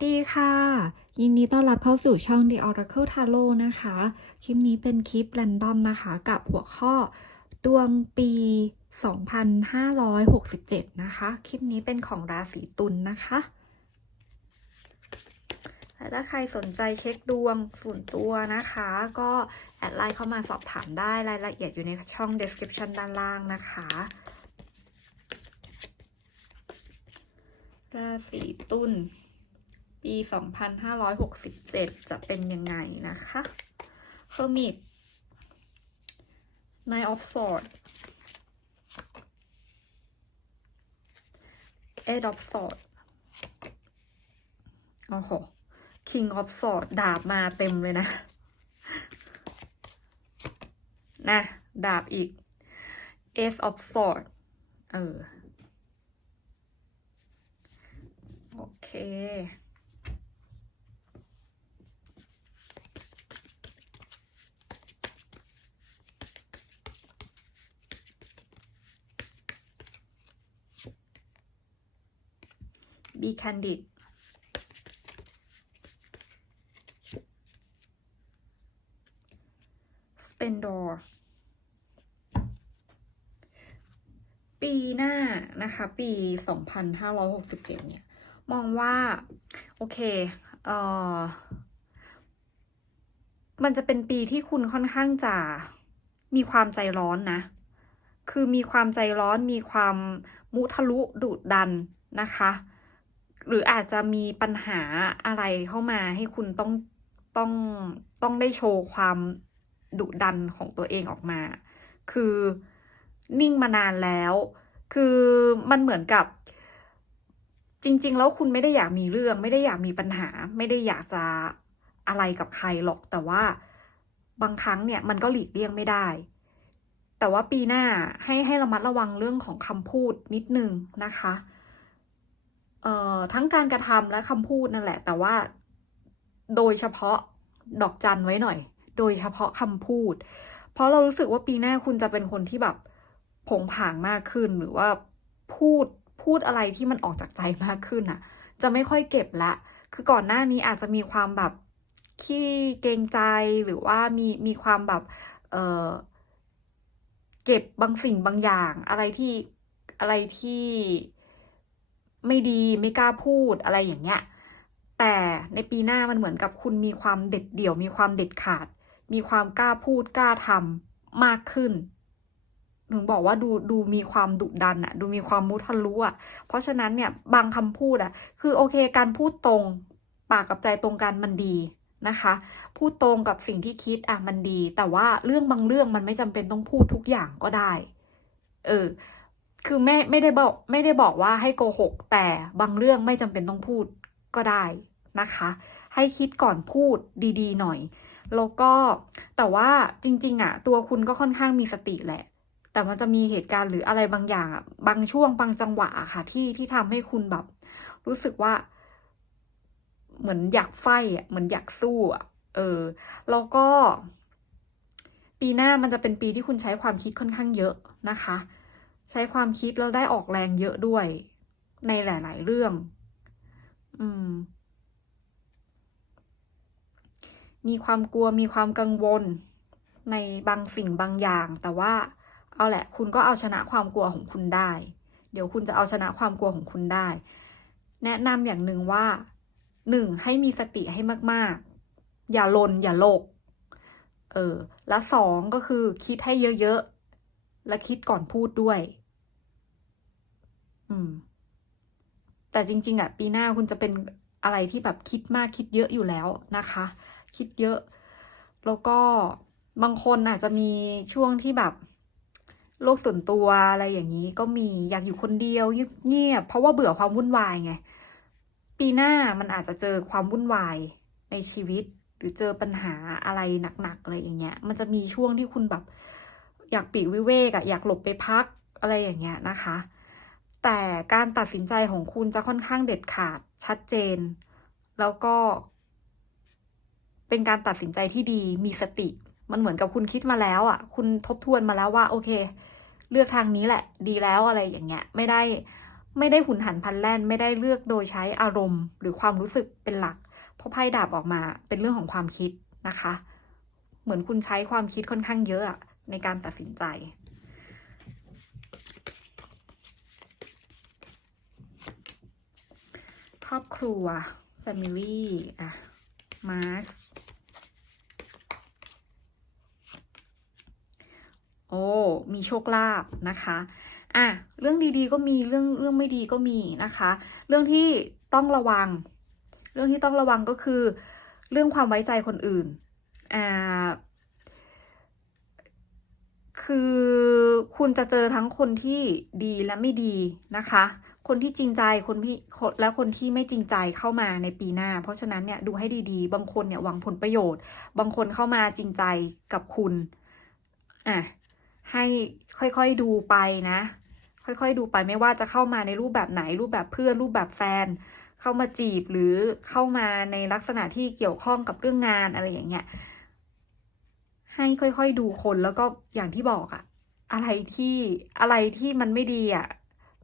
สวัสดีค่ะ ยินดีต้อนรับเข้าสู่ช่อง The Oracle Tarot นะคะ คลิปนี้เป็นคลิปแรนดอมนะคะ กับหัวข้อดวงปี 2567 นะคะ คลิปนี้เป็นของราศีตุลนนะคะและถ้าใครสนใจเช็คดวงส่วนตัวนะคะ ก็แอดไลน์เข้ามาสอบถามได้รายละเอียดอยู่ในช่อง description ด้านล่างนะคะ ราศีตุล ปี 2567 จะเป็นยังไงนะคะ Hermit Knight of Swords Eight of Swords โอ้โห King of Swords ดาบมาเต็มเลยนะ นะ ดาบอีก Ace of Swords เออ โอเค Be candid สเปนดอร์ปีหน้านะคะ ปี 2567 เนี่ย มองว่า โอเค เอ่อ มันจะเป็นปีที่คุณค่อนข้างจะมีความใจร้อนนะ คือมีความใจร้อน มีความมุทะลุดุดันนะคะ หรืออาจจะมีปัญหาอะไรเข้ามาให้คุณต้องต้องต้องได้โชว์ความดุดันของตัวเองออกมา คือนิ่งมานานแล้ว คือมันเหมือนกับ จริง ๆ แล้วคุณไม่ได้อยากมีเรื่อง ไม่ได้อยากมีปัญหา ไม่ได้อยากจะอะไรกับใครหรอก แต่ว่าบางครั้งเนี่ยมันก็หลีกเลี่ยงไม่ได้ แต่ว่าปีหน้าให้ให้ระมัดระวังเรื่องของคำพูดนิดนึงนะคะ เอ่อทั้งการกระทำและคำพูดนั่นแหละ แต่ว่าโดยเฉพาะดอกจันไว้หน่อย โดยเฉพาะคำพูด เพราะเรารู้สึกว่าปีหน้าคุณจะเป็นคนที่แบบผงผางมากขึ้นหรือว่าพูดพูดอะไรที่มันออกจากใจมากขึ้นอะ จะไม่ค่อยเก็บละ คือก่อนหน้านี้อาจจะมีความแบบขี้เกรงใจหรือว่ามีมีความแบบเออเก็บบางสิ่งบางอย่าง อะไรที่อะไรที่ ไม่ดีไม่กล้าพูดอะไรอย่างเงี้ยแต่ในปีหน้ามันเหมือนกับคุณมีความเด็ดเดี่ยว มีความเด็ดขาด มีความกล้าพูดกล้าทำมากขึ้นถึงบอกว่าดูดูมีความดุดันอะดูมีความมุทะลุอะเพราะฉะนั้นเนี่ยบางคำพูดอะคือโอเคการพูดตรงปากกับใจตรงกันมันดีนะคะ พูดตรงกับสิ่งที่คิดอะมันดี แต่ว่าเรื่องบางเรื่องมันไม่จำเป็นต้องพูดทุกอย่างก็ได้ เออ คือไม่ไม่ได้บอกไม่ได้บอกว่าให้โกหก แต่บางเรื่องไม่จำเป็นต้องพูดก็ได้นะคะ ให้คิดก่อนพูดดีๆ หน่อย แล้วก็แต่ว่าจริง ๆอะตัวคุณก็ค่อนข้างมีสติแหละ แต่มันจะมีเหตุการณ์หรืออะไรบางอย่างอะบางช่วงบางจังหวะอะค่ะ ที่ที่ทำให้คุณแบบ รู้สึกว่า เหมือนอยากไฟอะเหมือนอยากสู้อะเออ แล้วก็ ปีหน้ามันจะเป็นปีที่คุณใช้ความคิดค่อนข้างเยอะนะคะ ใช้ความคิดแล้วได้ออกแรงเยอะด้วย ในหลาย ๆ เรื่อง อืม มีความกลัวมีความกังวล ในบางสิ่งบางอย่าง แต่ว่า เอาแหละ คุณก็เอาชนะความกลัวของคุณได้ เดี๋ยวคุณจะเอาชนะความกลัวของคุณได้ แนะนำอย่างหนึ่งว่าหนึ่งให้มีสติให้มาก ๆ อย่าลนอย่าโลก เออ แล้วสองก็คือคิดให้เยอะ ๆ และคิดก่อนพูดด้วย อืม แต่จริง ๆอะปีหน้าคุณจะเป็นอะไรที่แบบคิดมากคิดเยอะอยู่แล้วนะคะ คิดเยอะ แล้วก็บางคนอาจจะมีช่วงที่แบบโลกส่วนตัวอะไรอย่างนี้ก็มีอยากอยู่คนเดียวเงียบๆเพราะว่าเบื่อความวุ่นวายไง ปีหน้ามันอาจจะเจอความวุ่นวายในชีวิต หรือเจอปัญหาอะไรหนักๆอะไรอย่างเงี้ย มันจะมีช่วงที่คุณแบบ อยากปีกวิเวกอะอยากหลบไปพักอะไรอย่างเงี้ยนะคะ แต่การตัดสินใจของคุณจะค่อนข้างเด็ดขาดชัดเจน แล้วก็ เป็นการตัดสินใจที่ดีมีสติ มันเหมือนกับคุณคิดมาแล้วอะ คุณทบทวนมาแล้วว่า โอเค เลือกทางนี้แหละ ดีแล้วอะไรอย่างเงี้ย ไม่ได้ไม่ได้หุนหันพันแล่น ไม่ได้เลือกโดยใช้อารมณ์ หรือความรู้สึกเป็นหลัก เพราะไพ่ดาบออกมาเป็นเรื่องของความคิดนะคะ เหมือนคุณใช้ความคิดค่อนข้างเยอะในการตัดสินใจ ครอบครัว family อะ Mars โอ้ มีโชคลาภนะคะ อะ เรื่องดีๆก็มี เรื่องเรื่องไม่ดีก็มีนะคะ เรื่องที่ต้องระวัง เรื่องที่ต้องระวังก็คือ เรื่องความไว้ใจคนอื่น อ่า คือคุณจะเจอทั้งคนที่ดีและไม่ดีนะคะ คนที่จริงใจคนที่และคนที่ไม่จริงใจเข้ามาในปีหน้า เพราะฉะนั้นเนี่ยดูให้ดีๆ บางคนเนี่ยหวังผลประโยชน์ บางคนเข้ามาจริงใจกับคุณอะให้ค่อยๆดูไปนะ ค่อยๆดูไปไม่ว่าจะเข้ามาในรูปแบบไหน รูปแบบเพื่อนรูปแบบแฟน เข้ามาจีบหรือเข้ามาในลักษณะที่เกี่ยวข้องกับเรื่องงานอะไรอย่างเงี้ยให้ค่อยๆดูคนแล้วก็อย่างที่บอกอะอะไรที่อะไรที่มันไม่ดีอะ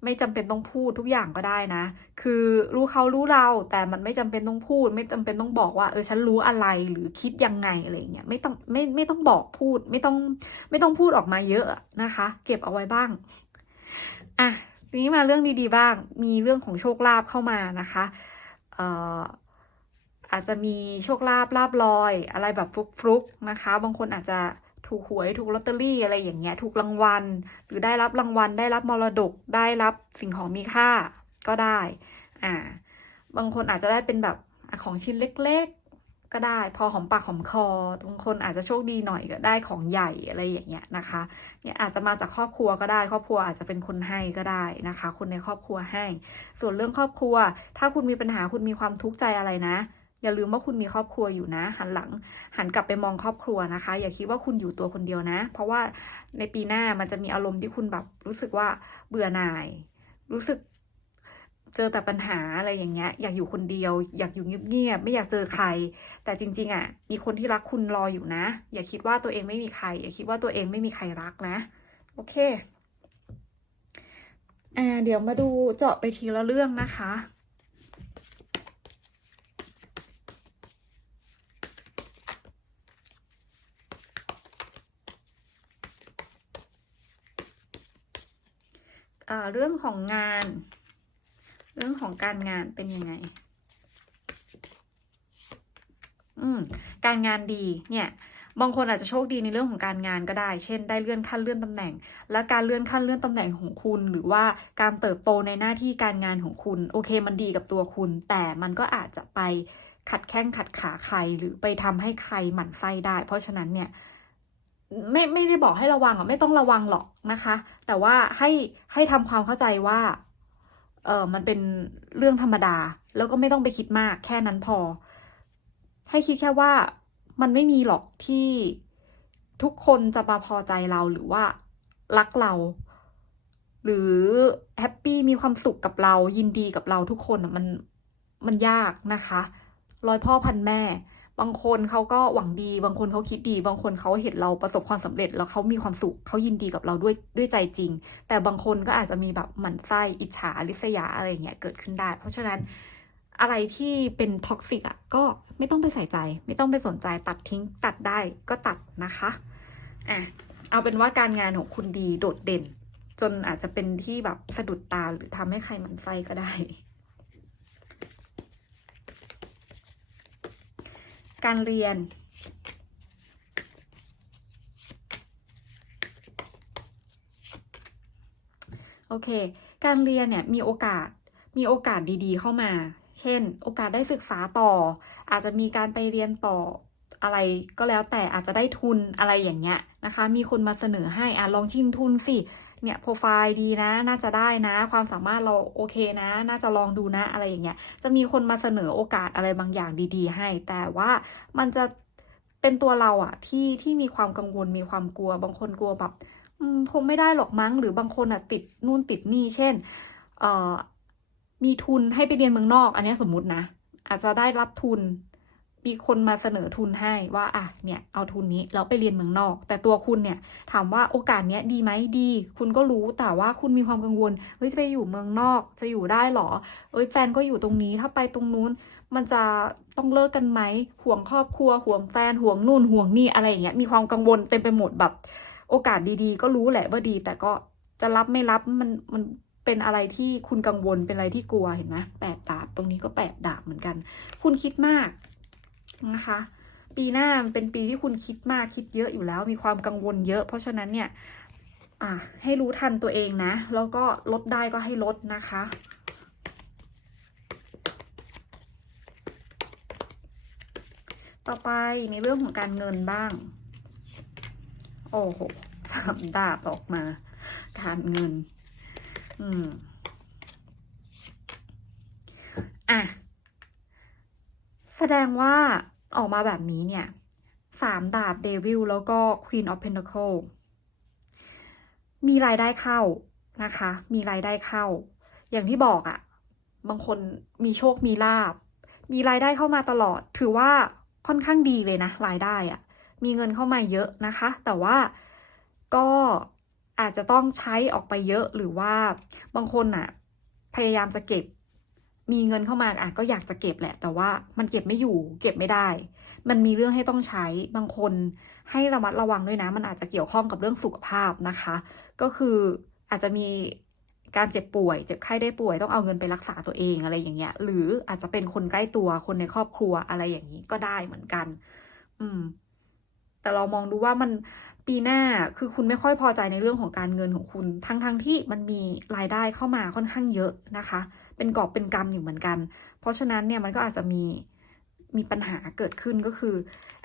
ไม่จำเป็นต้องพูดทุกอย่างก็ได้นะ คือรู้เขารู้เรา แต่มันไม่จำเป็นต้องพูด ไม่จำเป็นต้องบอกว่าเออฉันรู้อะไรหรือคิดยังไงอะไรเงี้ยไม่ต้องไม่ไม่ต้องบอกพูด ไม่ต้องไม่ต้องพูดออกมาเยอะนะคะ เก็บเอาไว้บ้างอะทีนี้มาเรื่องดีๆบ้าง มีเรื่องของโชคลาภเข้ามานะคะเอ่ออาจจะมีโชคลาภลาบลอย อะไรแบบฟลุกๆนะคะ บางคนอาจจะ ถูกหวยถูกลอตเตอรี่อะไรอย่างเงี้ยถูกรางวัล หรือได้รับรางวัล ได้รับมรดก ได้รับสิ่งของมีค่าก็ได้อ่าบางคนอาจจะได้เป็นแบบของชิ้นเล็กๆ ก็ได้ พอหอมปากหอมคอบางคนอาจจะโชคดีหน่อยก็ได้ของใหญ่อะไรอย่างเงี้ยนะคะเนี่ยอาจจะมาจากครอบครัวก็ได้ ครอบครัวอาจจะเป็นคนให้ก็ได้นะคะ คนในครอบครัวให้ ส่วนเรื่องครอบครัว ถ้าคุณมีปัญหาคุณมีความทุกข์ใจอะไรนะ อย่าลืมว่าคุณมีครอบครัวอยู่นะ หันหลัง หันกลับไปมองครอบครัวนะคะ อย่าคิดว่าคุณอยู่ตัวคนเดียวนะ เพราะว่าในปีหน้ามันจะมีอารมณ์ที่คุณแบบรู้สึกว่าเบื่อหน่าย รู้สึกเจอแต่ปัญหาอะไรอย่างเงี้ย อยากอยู่คนเดียว อยากอยู่เงียบๆ ไม่อยากเจอใคร แต่จริง ๆ อะ มีคนที่รักคุณรออยู่นะ อย่าคิดว่าตัวเองไม่มีใคร อย่าคิดว่าตัวเองไม่มีใครรักนะ โอเค อ่า เดี๋ยวมาดูเจาะไปทีละเรื่องนะคะ เรื่องของงาน เรื่องของการงานเป็นยังไง อืม การงานดีเนี่ยบางคนอาจจะโชคดีในเรื่องของการงานก็ได้ เช่น ได้เลื่อนขั้นเลื่อนตำแหน่ง และการเลื่อนขั้นเลื่อนตำแหน่งของคุณ หรือว่าการเติบโตในหน้าที่การงานของคุณ โอเค มันดีกับตัวคุณ แต่มันก็อาจจะไปขัดแข้งขัดขาใคร หรือไปทำให้ใครหมั่นไส้ได้ เพราะฉะนั้นเนี่ย ไม่ไม่ได้บอกให้ระวังอะไม่ต้องระวังหรอกนะคะ แต่ว่าให้ให้ทำความเข้าใจว่าเออมันเป็นเรื่องธรรมดา แล้วก็ไม่ต้องไปคิดมากแค่นั้นพอ ให้คิดแค่ว่ามันไม่มีหรอกที่ทุกคนจะมาพอใจเราหรือว่ารักเรา หรือแฮปปี้มีความสุขกับเรายินดีกับเราทุกคนอะมันมันยากนะคะ ร้อยพ่อพันแม่ บางคนเขาก็หวังดี บางคนเขาคิดดี บางคนเขาเห็นเราประสบความสำเร็จแล้วเขามีความสุขเขายินดีกับเราด้วยด้วยใจจริง แต่บางคนก็อาจจะมีแบบหมั่นไส้อิจฉาริษยาอะไรเงี้ยเกิดขึ้นได้ เพราะฉะนั้นอะไรที่เป็นท็อกซิกอะก็ไม่ต้องไปใส่ใจ ไม่ต้องไปสนใจตัดทิ้งตัดได้ก็ตัดนะคะอะเอาเป็นว่าการงานของคุณดีโดดเด่น จนอาจจะเป็นที่แบบสะดุดตาหรือทำให้ใครหมั่นไส้ก็ได้ การเรียน โอเค การเรียนเนี่ยมีโอกาสมีโอกาสดีๆ เข้ามา เช่น โอกาสได้ศึกษาต่อ อาจจะมีการไปเรียนต่ออะไรก็แล้วแต่อาจจะได้ทุนอะไรอย่างเงี้ยนะคะ มีคนมาเสนอให้อะลองชิงทุนสิ เนี่ยโปรไฟล์ดีนะ น่าจะได้นะ ความสามารถเราโอเคนะ น่าจะลองดูนะอะไรอย่างเงี้ย จะมีคนมาเสนอโอกาสอะไรบางอย่างดี ๆ ให้ แต่ว่ามันจะเป็นตัวเราอะที่ที่มีความกังวลมีความกลัว บางคนกลัวแบบคงไม่ได้หรอกมั้ง หรือบางคนอะติดนู่นติดนี่เช่นเอ่อมีทุนให้ไปเรียนเมืองนอก อันนี้สมมตินะ อาจจะได้รับทุน มีคนมาเสนอทุนให้ว่าอะเนี่ยเอาทุนนี้แล้วไปเรียนเมืองนอก แต่ตัวคุณเนี่ยถามว่าโอกาสเนี้ยดีไหมดี คุณก็รู้แต่ว่าคุณมีความกังวลเฮ้ยจะไปอยู่เมืองนอกจะอยู่ได้หรอ เอ้ยแฟนก็อยู่ตรงนี้ถ้าไปตรงนู้น มันจะต้องเลิกกันไหมห่วงครอบครัวห่วงแฟนห่วงนู่นห่วงนี่อะไรอย่างเงี้ยมีความกังวลเต็มไปหมดแบบ โอกาสดีๆ ก็รู้แหละว่าดี แต่ก็จะรับไม่รับมันมันเป็นอะไรที่คุณกังวลเป็นอะไรที่กลัวเห็นไหมแปดดาบตรงนี้ก็แปดดาบเหมือนกัน คุณคิดมาก นะคะ ปีหน้าเป็นปีที่คุณคิดมากคิดเยอะอยู่แล้ว มีความกังวลเยอะ เพราะฉะนั้นเนี่ยให้รู้ทันตัวเองนะ แล้วก็ลดได้ก็ให้ลดนะคะต่อไปในเรื่องของการเงินบ้าง โอ้โหสามดาบออกมา การเงิน อืม อะ แสดงว่า ออกมาแบบนี้เนี่ยสามดาบเดวิลแล้วก็ Queen of Pentacle มีรายได้เข้านะคะ มีรายได้เข้า อย่างที่บอกอะบางคนมีโชคมีลาบ มีรายได้เข้ามาตลอด ถือว่าค่อนข้างดีเลยนะ รายได้อะมีเงินเข้ามาเยอะนะคะ แต่ว่าก็อาจจะต้องใช้ออกไปเยอะหรือว่าบางคนอะพยายามจะเก็บ มีเงินเข้ามาอะก็อยากจะเก็บแหละ แต่ว่ามันเก็บไม่อยู่ เก็บไม่ได้ มันมีเรื่องให้ต้องใช้ บางคนให้ระมัดระวังด้วยนะ มันอาจจะเกี่ยวข้องกับเรื่องสุขภาพนะคะ ก็คืออาจจะมีการเจ็บป่วย เจ็บไข้ได้ป่วย ต้องเอาเงินไปรักษาตัวเองอะไรอย่างเงี้ย หรืออาจจะเป็นคนใกล้ตัว คนในครอบครัวอะไรอย่างนี้ก็ได้เหมือนกัน อืม แต่เรามองดูว่ามันปีหน้าคือคุณไม่ค่อยพอใจในเรื่องของการเงินของคุณ ทั้งทั้งที่มันมีรายได้เข้ามาค่อนข้างเยอะนะคะ เป็นกอบเป็นกำอยู่เหมือนกัน เพราะฉะนั้นเนี่ยมันก็อาจจะมีมีปัญหาเกิดขึ้นก็คือ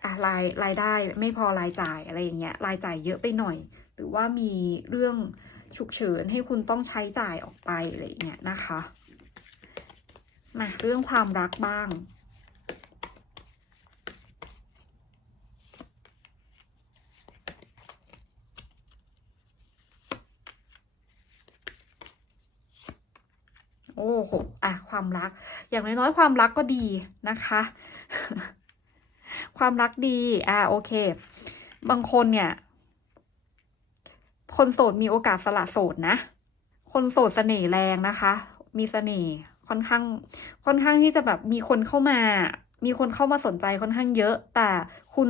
อะรายรายได้ไม่พอรายจ่ายอะไรอย่างเงี้ยรายจ่ายเยอะไปหน่อย หรือว่ามีเรื่องฉุกเฉินให้คุณต้องใช้จ่ายออกไปอะไรอย่างเงี้ยนะคะมาเรื่องความรักบ้าง โอ้โหอะความรัก อย่างน้อยๆความรักก็ดีนะคะ ความรักดี อ่าโอเค บางคนเนี่ย คนโสดมีโอกาสสละโสดนะ คนโสดเสน่ห์แรงนะคะ มีเสน่ห์ค่อนข้าง ค่อนข้างที่จะแบบมีคนเข้ามา มีคนเข้ามาสนใจค่อนข้างเยอะ แต่คุณ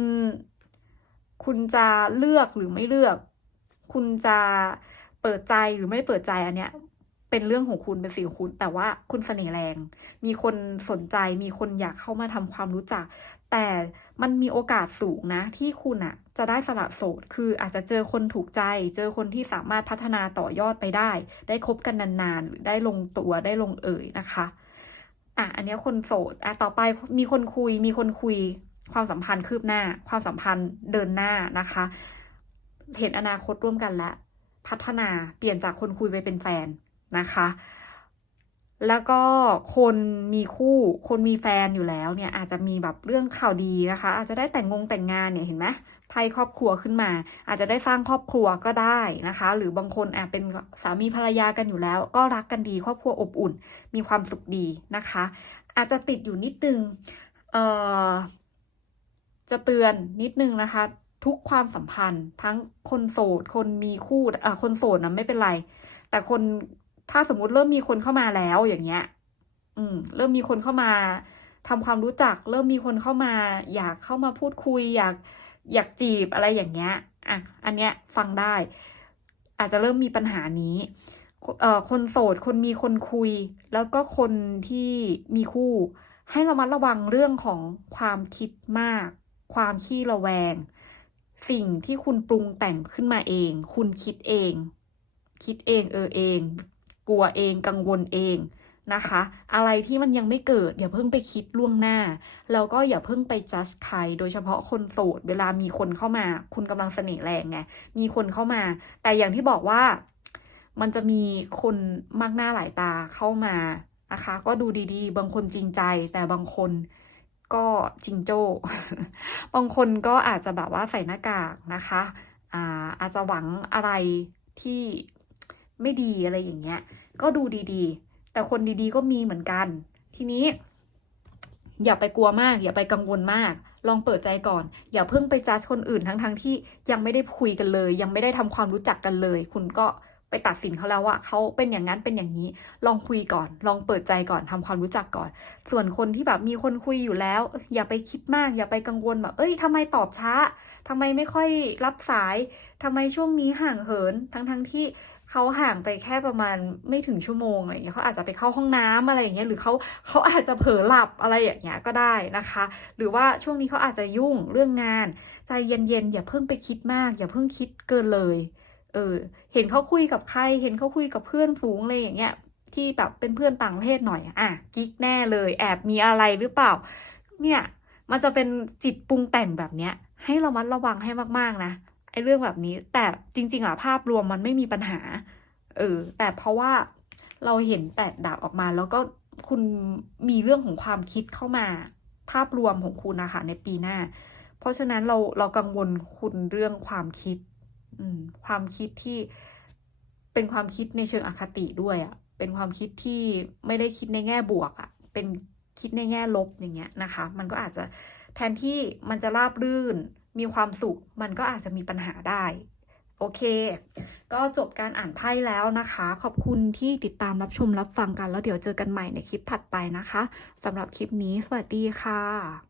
คุณจะเลือกหรือไม่เลือก คุณจะเปิดใจหรือไม่เปิดใจอันเนี้ย เป็นเรื่องของคุณเป็นสิ่งของคุณแต่ว่าคุณเสน่ห์แรง มีคนสนใจมีคนอยากเข้ามาทำความรู้จัก แต่มันมีโอกาสสูงนะ ที่คุณอะจะได้สละโสด คืออาจจะเจอคนถูกใจ เจอคนที่สามารถพัฒนาต่อยอดไปได้ ได้คบกันนานๆหรือได้ลงตัวได้ลงเอ่ยนะคะอะอันนี้คนโสดอะต่อไปมีคนคุย มีคนคุย ความสัมพันธ์คืบหน้า ความสัมพันธ์เดินหน้านะคะ เห็นอนาคตร่วมกันแล้วพัฒนาเปลี่ยนจากคนคุยไปเป็นแฟน นะคะ แล้วก็คนมีคู่คนมีแฟนอยู่แล้วเนี่ยอาจจะมีแบบเรื่องข่าวดีนะคะ อาจจะได้แต่งงงแต่งงานเนี่ยเห็นไหมไพ่ครอบครัวขึ้นมา อาจจะได้สร้างครอบครัวก็ได้นะคะ หรือบางคนอาจเป็นสามีภรรยากันอยู่แล้ว ก็รักกันดีครอบครัวอบอุ่น มีความสุขดีนะคะ อาจจะติดอยู่นิดนึงเอ่อจะเตือนนิดนึงนะคะ ทุกความสัมพันธ์ทั้งคนโสด คนมีคู่เอ่อคนโสดนะไม่เป็นไร แต่คน ถ้าสมมุติเริ่มมีคนเข้ามาแล้วอย่างเงี้ย อืม เริ่มมีคนเข้ามาทำความรู้จัก เริ่มมีคนเข้ามา อยากเข้ามาพูดคุย อยากอยากจีบอะไรอย่างเงี้ย อะ อันเนี้ยฟังได้ อาจจะเริ่มมีปัญหานี้เอ่อคนโสด คนมีคนคุย แล้วก็คนที่มีคู่ ให้ระมัดระวังเรื่องของความคิดมาก ความขี้ระแวง สิ่งที่คุณปรุงแต่งขึ้นมาเอง คุณคิดเอง คิดเองเออเอง กลัวเองกังวลเองนะคะ อะไรที่มันยังไม่เกิดอย่าเพิ่งไปคิดล่วงหน้า แล้วก็อย่าเพิ่งไปจัดใคร โดยเฉพาะคนโสด เวลามีคนเข้ามา คุณกำลังเสน่ห์แรงไง มีคนเข้ามา แต่อย่างที่บอกว่ามันจะมีคนมากหน้าหลายตาเข้ามานะคะ ก็ดูดีๆ บางคนจริงใจ แต่บางคนก็จริงโจ้ บางคนก็อาจจะแบบว่าใส่หน้ากากนะคะอาอาจจะหวังอะไรที่ไม่ดีอะไรอย่างเงี้ย ก็ดูดีๆ แต่คนดีๆก็มีเหมือนกัน ทีนี้ อย่าไปกลัวมาก อย่าไปกังวลมาก ลองเปิดใจก่อน อย่าเพิ่งไปจัดคนอื่นทั้งๆทที่ยังไม่ได้คุยกันเลย ยังไม่ได้ทำความรู้จักกันเลย คุณก็ไปตัดสินเขาแล้วว่าเขาเป็นอย่างนั้นเป็นอย่างนี้ ลองคุยก่อน ลองเปิดใจก่อนทำความรู้จักก่อน ส่วนคนที่แบบมีคนคุยอยู่แล้ว อยอย่าไปคิดมาก อย่าไปกังวลแบบเอ้ยทำไมตอบช้าทำไมไม่ค่อยรับสายทำไมช่วงนี้ห่างเหิน ทั้งๆที่ เขาห่างไปแค่ประมาณไม่ถึงชั่วโมงอะไรอย่างเงี้ยเขาอาจจะไปเข้าห้องน้ำอะไรอย่างเงี้ยหรือเขาเขาอาจจะเผลอหลับอะไรอย่างเงี้ยก็ได้นะคะ หรือว่าช่วงนี้เขาอาจจะยุ่งเรื่องงาน ใจเย็นๆอย่าเพิ่งไปคิดมาก อย่าเพิ่งคิดเกินเลยเออเห็นเขาคุยกับใคร เห็นเขาคุยกับเพื่อนฝูงอะไรอย่างเงี้ยที่แบบเป็นเพื่อนต่างประเทศหน่อยอะกิ๊กแน่เลย แอบมีอะไรหรือเปล่า เนี่ยมันจะเป็นจิตปรุงแต่งแบบเนี้ยให้เระมัดระวังให้มากๆนะ เรื่องแบบนี้ แต่จริง ๆอะภาพรวมมันไม่มีปัญหา เออ แต่เพราะว่าเราเห็นแตกดับออกมา แล้วก็คุณมีเรื่องของความคิดเข้ามา ภาพรวมของคุณนะคะในปีหน้า เพราะฉะนั้นเราเรากังวลคุณเรื่องความคิด อืม ความคิดที่เป็นความคิดในเชิงอคติด้วยอะ่ะเป็นความคิดที่ไม่ได้คิดในแง่บวกอะเป็นคิดในแง่ลบอย่างเงี้ยนะคะ มันก็อาจจะแทนที่มันจะราบรื่น มีความสุขมันก็อาจจะมีปัญหาได้ โอเค ก็จบการอ่านไพ่แล้วนะคะ ขอบคุณที่ติดตามรับชมรับฟังกัน แล้วเดี๋ยวเจอกันใหม่ในคลิปถัดไปนะคะสำหรับคลิปนี้ สวัสดีค่ะ